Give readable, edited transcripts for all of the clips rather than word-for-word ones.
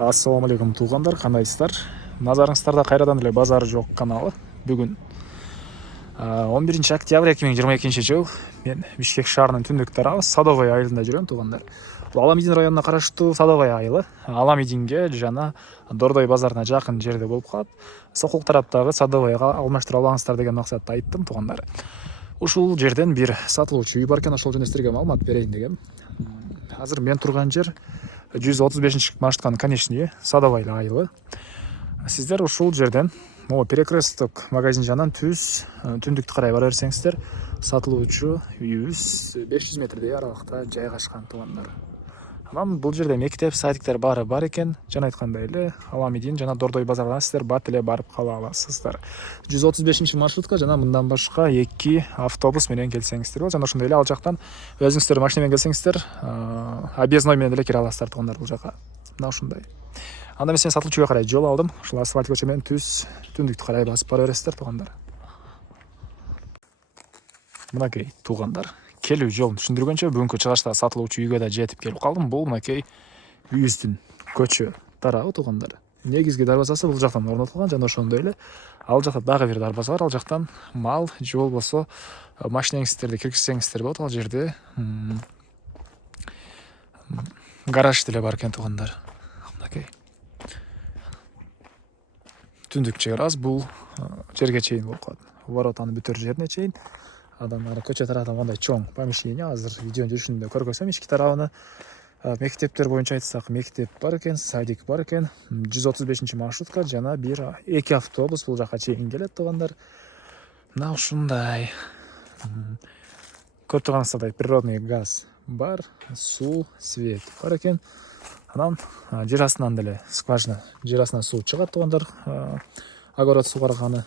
Ассаламу алейкум туугандар, кандайсыздар? Назарыңыздарда кайрадан эле базары жок каналы. Бүгүн 11 октябрь 2022 жыл. Мен Бишкек шаарынын түндүк тарабы Садовый айылында жүрөм туугандар. Бул Аламидин районуна караштуу Садовый айылы. Аламидинге жана Дордой базарына жакын жерде болуп калат. Сокулук тараптагы Садовыйга алмаштыра алаңыздар деген максатта айттым туугандар. Ушул жерден бир сатылуучу үй бар экен, ошол жөнүндө силерге маалымат берейин дегем. Азыр мен турган жер 135-маршрутканын конечный Садовый айылы. Сиздер ушул жерден перекресток магазин жанынан түндүктү карай бара берсеңиздер, сатылуучу үйүбүз 500 метрдей аралыкта жайгашкан туугандар. Анан бул жерде мектеп, садиктер баары бар экен. Жана айткандай эле Аламидин жана Дордой базарына сиздер бат эле барып кала аласыздар. 135-маршрутка жана мындан башка 2 автобус менен келсеңиздер болот. Жана ошондой эле ал жактан өзүңүздөр машина менен келсеңиздер, объездной менен деле кире аласыздар туугандар бул жака. Мына ушундай. Анда мен сени сатылуучуга карай жол алдым. Ушул асфальт көчө менен түндүктү карай басып бара бересиздер туугандар. Мынакей туугандар, келүү жолун түшүндүргөнчө бүгүнкү чыгышта сатылуучу үйгө да жетип келип калдым. Бул мынакей үйүбүздүн көчө тарабы туугандар. Негизги дарбазасы бул жактан орнотулган, жана ошондой эле ал жакта дагы бир дарбаза бар. Ал жактан мал же болбосо машинеңиздерди киргизсеңиздер болот. Ал жерде гараж деле бар экен туугандар. Мынакей түндүк чек арабыз бул жерге чейин болуп калат. Воротаны бүтөр жерине чейин. Андан ары көчө тарабынан мындай чоң помещение, азыр видеонун жүрүшүндө көргөзсөм, ички тарабыны мектептер боюнча айтсак, мектеп бар экен, садик бар экен, 135-маршрутка жана 2 автобус бул жака чейин келет туугандар. Мына ушундай. Көрүп турганыңыздардай природный газ бар, суу, свет бар экен. Анан жер астынан деле скважина, жер астынан суу чыгат туугандар. Огород сугарганы.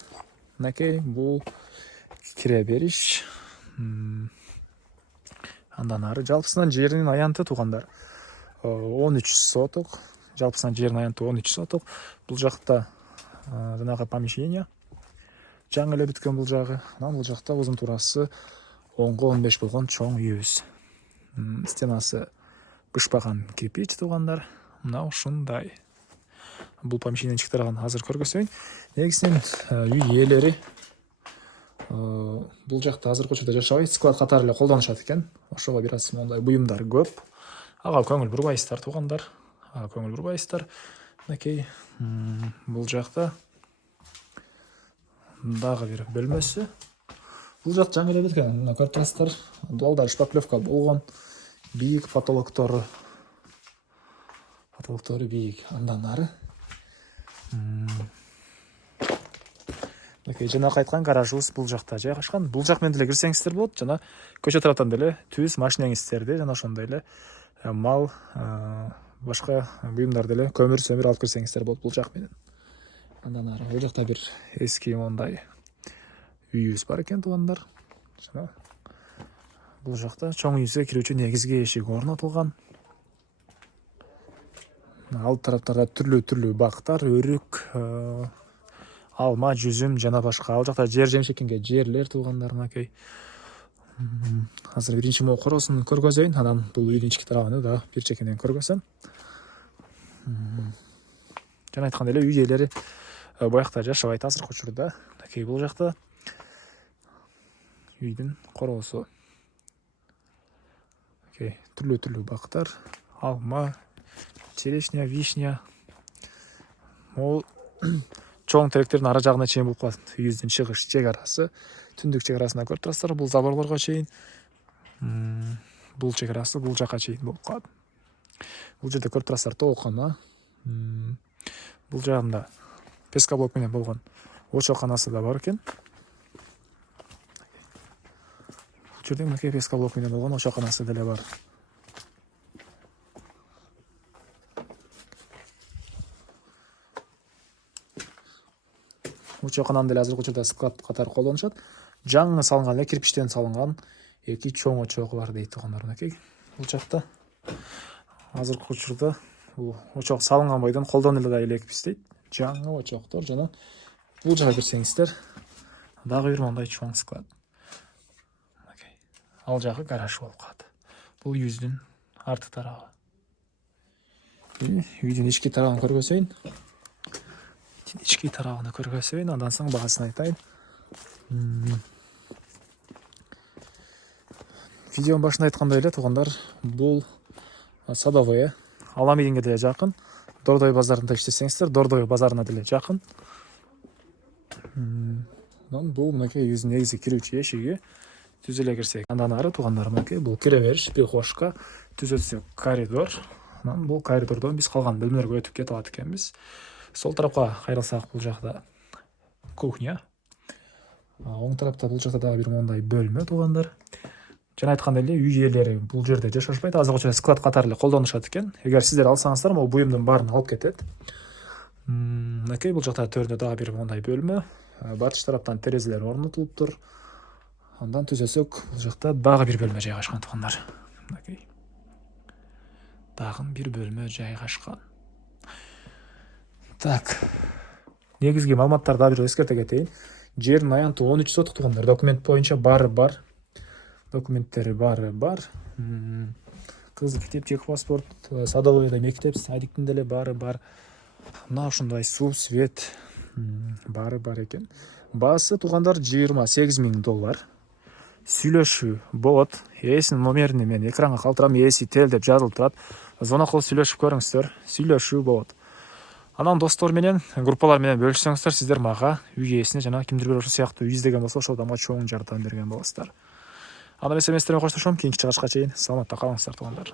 Мынакей бул кире бериш. Андан ары жалпысынан жеринин аянты туугандар 13 соток. Жалпысынан жеринин аянты 13 соток. Бул жакта жанагы помещение жаңы эле бүткөн бул жагы. Анан бул жакта узун турасы 10-15 болгон чоң үйүбүз. Стенасы бышпаган кирпич туугандар. Мына ушундай. Бул помещениенин ички тарабын азыр көргөзөйүн. Негизинен үй ээлери бул жакта азыркы учурда жашабай, склад катары эле колдонушат экен. Ошого бир аз мондай буюмдар көп. Ага көңүл бурбайсыздар туугандар. Көңүл бурбайсыздар. Мынакей бул жакта дагы бир бөлмөсү. Бул жак жаңы эле бүткөн. Мына көрүп турасыздар. Дуалдар шпаклевка болгон. Бийик потолоктору бийик. Андан ары мынакей жанагы айткан гаражыбыз бул жакта жайгашкан. Бул жак менен деле кирсеңиздер болот. Жана көчө тараптан деле түз машинеңиздерди жана ошондой эле мал, башка буюмдарды деле көмүр алып кирсеңиздер болот бул жак менен. Андан ары бул жакта бир эски мондай үйүбүз бар экен туугандар. Жана бул жакта чоң үйүбүзгө кирүүчү негизги эшик орнотулган. Ал тараптарда түрлүү бактар, өрүк, алма, жүзүм жана башка. Ал жакта жер жемшекенге жерлер туугандар. Мынакей азыр биринчи могу короосун көргөзөйүн, анан бул үйдүн ички тарабын да бир чекенен көргөзөм. Жана айткандай эле үй ээлери боякта жашабайт азыркы учурда. Мынакей бул жакта үйдүн короосу. Мынакей түрлүү бактар, алма, черешня, вишня. Могу чоң теректердин ара жагына чейин болуп калат. Үйүбүздүн чыгыш чек арасы, түндүк чек арасына көрүп турасыздар. Бул заборлорго чейин. Бул чек арасы бул жака чейин болуп калат. Бул жерде көрүп турасыздар тоокана. Бул жагында пескоблок менен болгон очоканасы да бар экен. Бул жерде мынакей пескоблок менен болгон очоканасы деле бар. Очокананы деле азыркы учурда склад катары колдонушат. Жаңы салынган эле кирпичтен салынган 2 чоң очогу бар дейт туугандар. Мынакей бул жакта азыркы учурда бул очок салынган бойдон колдоно элекпиз дейт. Жаңы очоктор жана бул жака кирсеңиздер дагы бир мондай чоң склад. Мынакей ал жагы гараж болуп калат. Бул үйүбүздүн арты тарабы. үйдүн ички тарабын көргөзөйүн. Ички тарабын көргөзөйүн, андан соң баасын айтайын. Видеонун башында айткандай эле туугандар, бул Садовое, Ала Мединге деле жакын. Дордой базарында иштесеңиздер, Дордой базарына деле жакын. Бул мынакей үйүбүздүн негизги кирүүчү эшиги. Түзүлө кирсек, андан ары туугандар мынакей бул кире бериш, прихожка, түзөтсөк коридор. Бул коридордон биз калган бөлмөлөргө өтүп кетип атат экенбиз. Сол тарапка кайрылсак, бул жакта кухня. Оң тарапта бул жакта дагы бир мондай бөлмө туугандар. Жана айткандай эле үй ээлери бул жерде жашашпайт, азыркыча склад катары эле колдонушат экен. Эгер сиздер алсаңыздар, могу буюмдун баарын алып кетет. Мынакей бул жакта төрүндө дагы бир мондай бөлмө. Батыш тараптан терезелер орнотулуптур. Андан түзөсөк, бул жакта дагы бир бөлмө жайгашкан туугандар. Мынакей. Дагы бир бөлмө жайгашкан. Так. Негизги маалыматтарды дагы бир эскерте кетейин. Жердин аянты 13 сотук туугандар. Документ боюнча баары бар. Документтери баары бар. Кызыл китеп, техпаспорт, Садовойдо мектеп, садиктин деле баары бар. Мына ушундай суу, свет баары бар экен. Баасы туугандар $28,000. Сүйлөшүү болот. Ээсинин номерин мен экранга калтырам, ээси тел деп жазылып турат. Звонок кылып сүйлөшүп көрүңүздөр. Сүйлөшүү болот. Анан достор менен, группалар менен бөлүшсөңүздөр, сиздер мага, үй ээсине жана кимдир бир ошол сыяктуу үй издеген болсо, ошол адамга чоң жардам берген болосуздар. Анда эмес эместерине коштошом, кийинки чыгышка чейин саламатта калыңыздар туугандар.